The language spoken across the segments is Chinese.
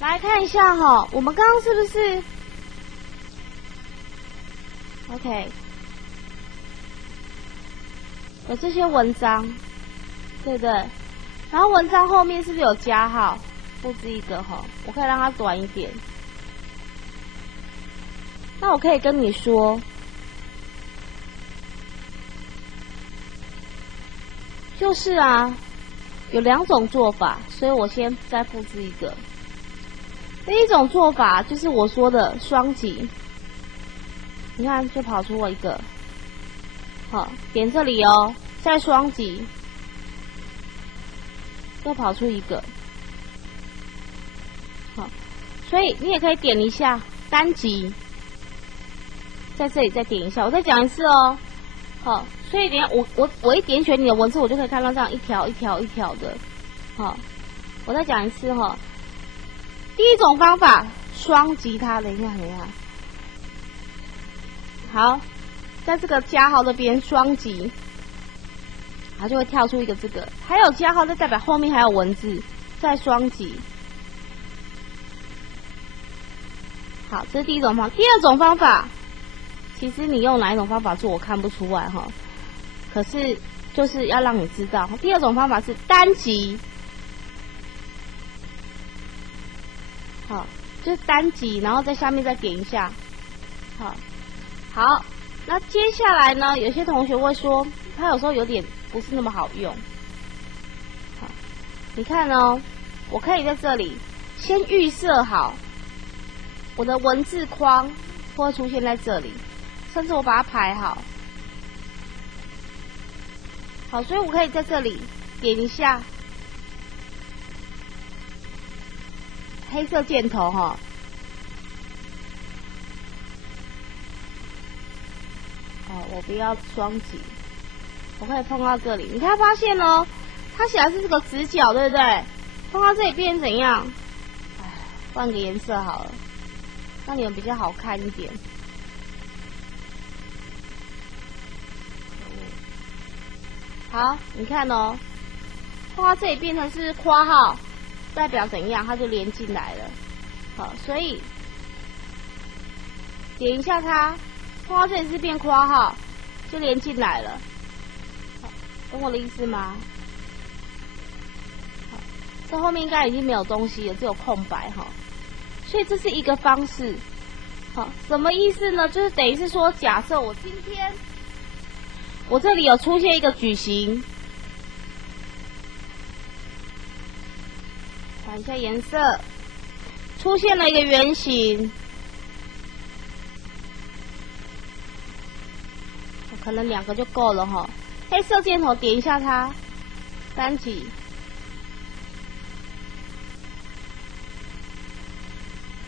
来看一下哈，我们刚刚是不是 OK？ 有这些文章，对不对？然后文章后面是不是有加号？复制一个哈，我可以让它短一点。那我可以跟你说，就是啊，有2种做法，所以我先再复制一个。第一种做法就是我说的双击，你看就跑出了一个，好，点这里哦，再双击，又跑出一个，好，所以你也可以点一下单击，在这里再点一下，我再讲一次哦，好，所以我一点选你的文字，我就可以看到这样一条一条一条的，好，我再讲一次哈。第一种方法，双击它，等一下，好，在这个加号这边双击，它就会跳出一个这个，还有加号，就代表后面还有文字，再双击。好，这是第一种方法。第二种方法，其实你用哪一种方法做，我看不出来哈，可是就是要让你知道，第二种方法是单击。好，就是单击，然后在下面再点一下。好，那接下来呢？有些同学会说，它有时候有点不是那么好用。好，你看哦，我可以在这里先预设好我的文字框会出现在这里，甚至我把它排好。好，所以我可以在这里点一下。黑色箭头哈，我不要双击，我可以碰到这里，你看发现哦，它写的是这个直角，对不对？碰到这里变成怎样？换个颜色好了，让你们比较好看一点。好，你看哦，碰到这里变成是括号。代表怎样，它就连进来了。好，所以点一下它，碰到这里是变括号，就连进来了。好，懂我的意思吗？好，这后面应该已经没有东西了，只有空白哈。所以这是一个方式。好，什么意思呢？就是等于是说，假设我今天我这里有出现一个矩形。换一下颜色，出现了一个圆形，可能2个就够了哈。黑色箭头点一下它，单击，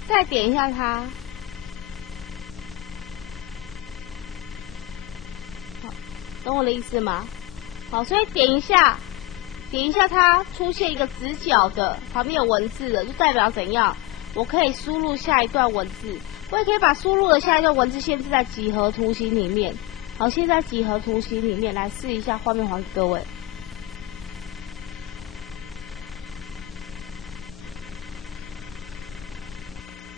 再点一下它，好，懂我的意思吗？好，所以点一下它，出现一个直角的，旁边有文字的，就代表怎样？我可以输入下一段文字，我也可以把输入的下一段文字限制在几何图形里面。好，现在几何图形里面来试一下，画面还给各位。